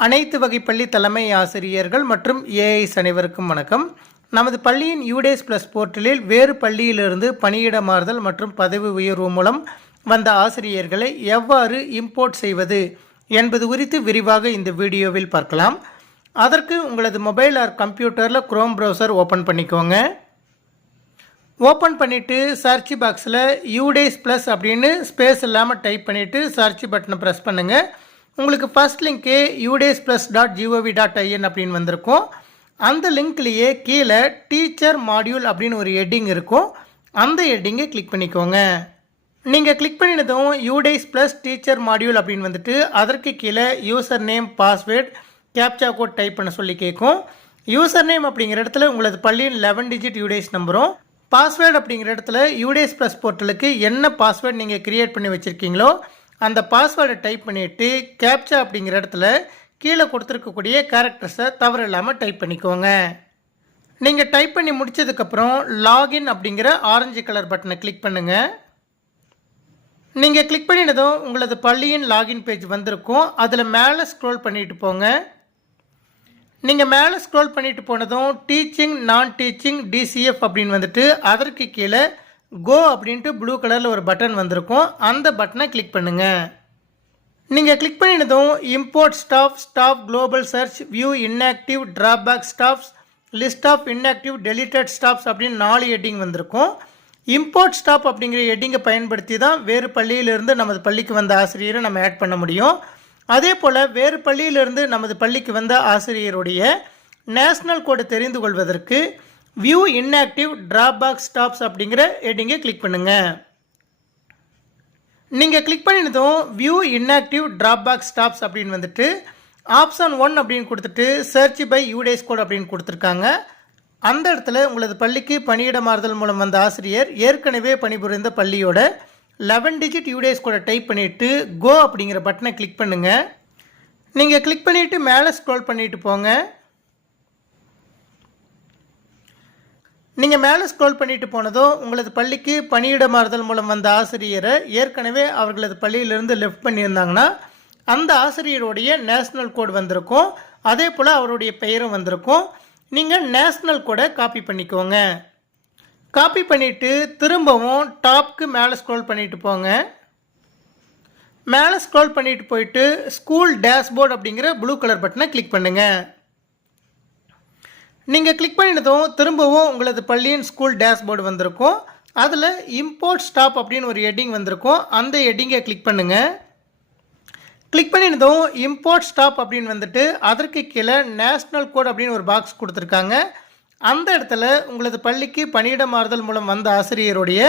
அனைத்து வகை பள்ளி தலைமை ஆசிரியர்கள் மற்றும் ஏஐஸ் அனைவருக்கும் வணக்கம். நமது பள்ளியின் யூடேஸ் ப்ளஸ் போர்ட்டலில் வேறு பள்ளியிலிருந்து பணியிட மாறுதல் மற்றும் பதவி உயர்வு மூலம் வந்த ஆசிரியர்களை எவ்வாறு இம்போர்ட் செய்வது என்பது குறித்து விரிவாக இந்த வீடியோவில் பார்க்கலாம். அதற்கு உங்களது மொபைல் ஆர் கம்ப்யூட்டரில் குரோம் ப்ரௌசர் ஓப்பன் பண்ணிக்கோங்க. ஓப்பன் பண்ணிவிட்டு சர்ச் பாக்ஸில் யூடேஸ் ப்ளஸ் அப்படின்னு ஸ்பேஸ் இல்லாமல் டைப் பண்ணிவிட்டு சர்ச் பட்டனை ப்ரெஸ் பண்ணுங்கள் உங்களுக்கு first link UDISE plus dot gov dot in அப்படின்னு வந்திருக்கும். அந்த லிங்க்லேயே கீழே டீச்சர் மாடியூல் அப்படின்னு ஒரு ஹெட்டிங் இருக்கும். அந்த ஹெட்டிங்கை கிளிக் பண்ணிக்கோங்க. நீங்கள் கிளிக் பண்ணினதும் யூடேஸ் ப்ளஸ் டீச்சர் மாடியூல் அப்படின்னு வந்துட்டு அதற்கு கீழே user name password captcha code type பண்ண சொல்லி கேட்கும் யூசர் நேம் அப்படிங்கிற இடத்துல உங்களது பள்ளியின் லெவன் டிஜிட் யூடேஸ் நம்பரும் பாஸ்வேர்டு அப்படிங்கிற இடத்துல யூடேஸ் ப்ளஸ் போர்ட்டலுக்கு என்ன பாஸ்வேர்டு நீங்கள் கிரியேட் பண்ணி வச்சுருக்கீங்களோ அந்த பாஸ்வேர்டை டைப் பண்ணிவிட்டு கேப்சா அப்படிங்கிற இடத்துல கீழே கொடுத்துருக்கக்கூடிய கேரக்டர்ஸை தவறு இல்லாமல் டைப் பண்ணிக்கோங்க. நீங்கள் டைப் பண்ணி முடிச்சதுக்கப்புறம் லாகின் அப்படிங்கிற ஆரஞ்சு கலர் பட்டனை கிளிக் பண்ணுங்கள் நீங்கள் கிளிக் பண்ணினதும் உங்களது பள்ளியின் லாகின் பேஜ் வந்திருக்கும். அதில் மேலே ஸ்க்ரோல் பண்ணிட்டு போங்க. நீங்கள் மேலே ஸ்க்ரோல் பண்ணிட்டு போனதும் டீச்சிங் நான் டீச்சிங் டிசிஎஃப் அப்படின்னு வந்துட்டு அதற்கு கீழே கோ அப்படின்ட்டு ப்ளூ கலரில் ஒரு பட்டன் வந்திருக்கும். அந்த பட்டனை கிளிக் பண்ணுங்கள் நீங்கள் click பண்ணினதும் import staff staff global search view inactive drop box staffs list of inactive deleted staffs அப்படின்னு நாலு ஹெட்டிங் வந்திருக்கும். இம்போர்ட் ஸ்டாப் அப்படிங்கிற ஹெட்டிங்கை பயன்படுத்தி தான் வேறு பள்ளியிலிருந்து நமது பள்ளிக்கு வந்த ஆசிரியரை நம்ம ஆட் பண்ண முடியும். அதே போல் வேறு பள்ளியிலிருந்து நமது பள்ளிக்கு வந்த ஆசிரியருடைய நேஷ்னல் கோடை தெரிந்து கொள்வதற்கு view inactive drop box staffs அப்படிங்கிற ஹெட்டிங்கை கிளிக் பண்ணுங்கள் நீங்கள் click பண்ணினதும் view inactive drop box staffs அப்படின்னு வந்துட்டு ஆப்ஷன் ஒன் அப்படின்னு கொடுத்துட்டு சர்ச் பை யூடேஸ் கோட் அப்படின்னு கொடுத்துருக்காங்க. அந்த இடத்துல உங்களது பள்ளிக்கு பணியிட மாறுதல் மூலம் வந்த ஆசிரியர் ஏற்கனவே பணிபுரிந்த பள்ளியோட லெவன் டிஜிட் யூடேஸ் கோடை டைப் பண்ணிவிட்டு கோ அப்படிங்கிற பட்டனை கிளிக் பண்ணுங்கள் நீங்கள் கிளிக் பண்ணிவிட்டு மேலே ஸ்க்ரோல் பண்ணிவிட்டு போங்க. நீங்கள் மேலே ஸ்க்ரோல் பண்ணிட்டு போனதும் உங்களது பள்ளிக்கு பணியிட மாறுதல் மூலம் வந்த ஆசிரியரை ஏற்கனவே அவர்களது பள்ளியிலிருந்து லெஃப்ட் பண்ணியிருந்தாங்கன்னா அந்த ஆசிரியருடைய நேஷ்னல் கோட் வந்திருக்கும். அதே போல் அவருடைய பெயரும் வந்திருக்கும். நீங்கள் நேஷ்னல் கோடை காப்பி பண்ணிக்கோங்க. காப்பி பண்ணிவிட்டு திரும்பவும் டாப்க்கு மேலே ஸ்க்ரோல் பண்ணிட்டு போங்க. மேலே ஸ்க்ரோல் பண்ணிட்டு போயிட்டு ஸ்கூல் டேஷ்போர்ட் அப்படிங்கிற ப்ளூ கலர் பட்டனை கிளிக் பண்ணுங்கள் நீங்கள் கிளிக் பண்ணினதும் திரும்பவும் உங்களது பள்ளியின் ஸ்கூல் டேஷ்போர்டு வந்திருக்கும். அதில் இம்போர்ட் ஸ்டாப் அப்படின்னு ஒரு ஹெட்டிங் வந்திருக்கும். அந்த ஹெட்டிங்கை கிளிக் பண்ணுங்கள் கிளிக் பண்ணினதும் இம்போர்ட் ஸ்டாப் அப்படின்னு வந்துட்டு அதற்கு கீழே நேஷ்னல் கோட் அப்படின்னு ஒரு பாக்ஸ் கொடுத்துருக்காங்க. அந்த இடத்துல உங்களது பள்ளிக்கு பணியிட மாறுதல் மூலம் வந்த ஆசிரியருடைய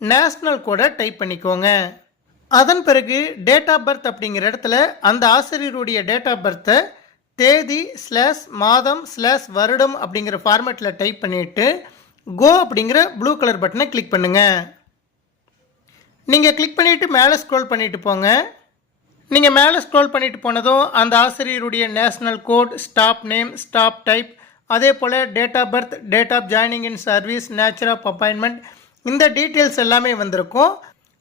நேஷ்னல் கோடை டைப் பண்ணிக்கோங்க. அதன் பிறகு டேட் ஆஃப் பர்த் அப்படிங்கிற இடத்துல அந்த ஆசிரியருடைய டேட் ஆஃப் பர்த்தை தேதி ஸ்லாஸ் மாதம் ஸ்லாஸ் வருடம் அப்படிங்கிற ஃபார்மேட்டில் டைப் பண்ணிவிட்டு கோ அப்படிங்கிற ப்ளூ கலர் பட்டனை கிளிக் பண்ணுங்கள் நீங்கள் கிளிக் பண்ணிவிட்டு மேலே ஸ்க்ரோல் பண்ணிவிட்டு போங்க. நீங்கள் மேலே ஸ்க்ரோல் பண்ணிட்டு போனதும் அந்த ஆசிரியருடைய national code staff name staff type அதே போல் date of birth date of joining in service nature of appointment இந்த டீட்டெயில்ஸ் எல்லாமே வந்திருக்கும்.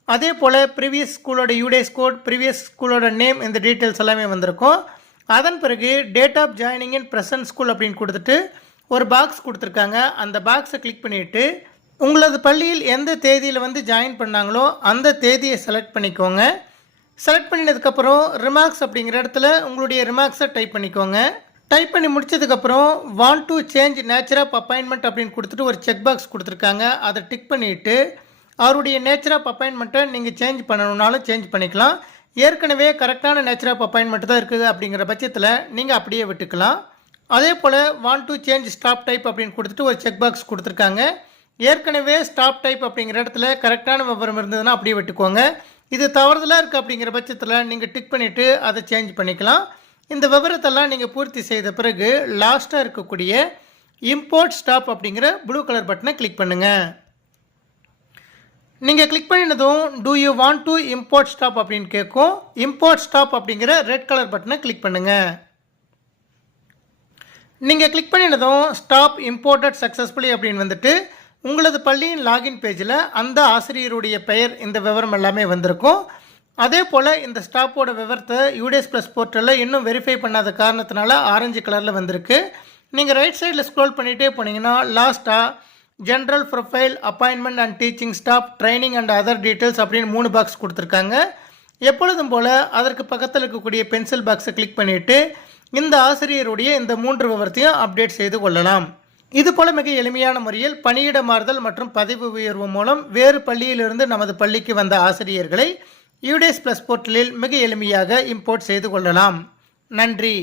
அதே போல் ப்ரீவியஸ் ஸ்கூலோட யூடேஸ் கோட் ப்ரீவியஸ் ஸ்கூலோட நேம் இந்த டீட்டெயில்ஸ் எல்லாமே வந்திருக்கும். அதன் பிறகு date of joining in present school அப்படின்னு கொடுத்துட்டு ஒரு பாக்ஸ் கொடுத்துருக்காங்க. அந்த பாக்ஸை கிளிக் பண்ணிவிட்டு உங்களது பள்ளியில் எந்த தேதியில் வந்து ஜாயின் பண்ணாங்களோ அந்த தேதியை செலக்ட் பண்ணிக்கோங்க. செலக்ட் பண்ணினதுக்கப்புறம் ரிமார்க்ஸ் அப்படிங்கிற இடத்துல உங்களுடைய ரிமார்க்ஸை டைப் பண்ணிக்கோங்க. டைப் பண்ணி முடிச்சதுக்கப்புறம் want to change nature of appointment அப்படின்னு கொடுத்துட்டு ஒரு செக் பாக்ஸ் கொடுத்துருக்காங்க. அதை டிக் பண்ணிவிட்டு அவருடைய நேச்சர் ஆஃப் அப்பாயின்மெண்ட்டை நீங்கள் சேஞ்ச் பண்ணணுன்னாலும் சேஞ்ச் பண்ணிக்கலாம். ஏற்கனவே கரெக்டான நேச்சர் ஆஃப் அப்பாயின்மெண்ட் தான் இருக்குது அப்படிங்கிற பட்சத்தில் நீங்கள் அப்படியே விட்டுக்கலாம். அதே போல் want to change staff type அப்படின்னு கொடுத்துட்டு ஒரு செக் பாக்ஸ் கொடுத்துருக்காங்க. ஏற்கனவே ஸ்டாப் டைப் அப்படிங்கிற இடத்துல கரெக்டான விவரம் இருந்ததுன்னா அப்படியே விட்டுக்கோங்க. இது தவறுதலாக இருக்குது அப்படிங்கிற பட்சத்தில் நீங்கள் டிக் பண்ணிவிட்டு அதை சேஞ்ச் பண்ணிக்கலாம். இந்த விவரத்தெல்லாம் நீங்கள் பூர்த்தி செய்த பிறகு லாஸ்ட்டாக இருக்கக்கூடிய இம்போர்ட் ஸ்டாப் அப்படிங்கிற ப்ளூ கலர் பட்டனை கிளிக் பண்ணுங்கள் நீங்கள் click பண்ணினதும் do you want to import staff அப்படின்னு கேட்கும். இம்போர்ட் ஸ்டாப் அப்படிங்கிற ரெட் கலர் பட்டனை கிளிக் பண்ணுங்கள் நீங்கள் கிளிக் பண்ணினதும் ஸ்டாப் இம்போர்ட்டட் சக்ஸஸ்ஃபுல்லி அப்படின்னு வந்துட்டு உங்களது பள்ளியின் லாகின் பேஜில் அந்த ஆசிரியருடைய பெயர் இந்த விவரம் எல்லாமே வந்திருக்கும். அதே போல் இந்த ஸ்டாப்போட விவரத்தை யூடிஎஸ் ப்ளஸ் போர்ட்டலில் இன்னும் வெரிஃபை பண்ணாத காரணத்தினால ஆரஞ்சு கலரில் வந்திருக்கு. நீங்கள் ரைட் சைடில் ஸ்க்ரோல் பண்ணிகிட்டே போனீங்கன்னா லாஸ்ட்டாக general profile appointment and teaching staff training and other details அப்படின்னு மூணு பாக்ஸ் கொடுத்துருக்காங்க. எப்பொழுதும் போல் அதற்கு பக்கத்தில் இருக்கக்கூடிய பென்சில் பாக்ஸை கிளிக் பண்ணிவிட்டு இந்த ஆசிரியருடைய இந்த மூன்று விவரத்தையும் அப்டேட் செய்து கொள்ளலாம். இது போல மிக எளிமையான முறையில் பணியிட மாறுதல் மற்றும் பதவி உயர்வு மூலம் வேறு பள்ளியிலிருந்து நமது பள்ளிக்கு வந்த ஆசிரியர்களை யூடேஸ் ப்ளஸ் போர்ட்டலில் மிக எளிமையாக இம்போர்ட் செய்து கொள்ளலாம். நன்றி.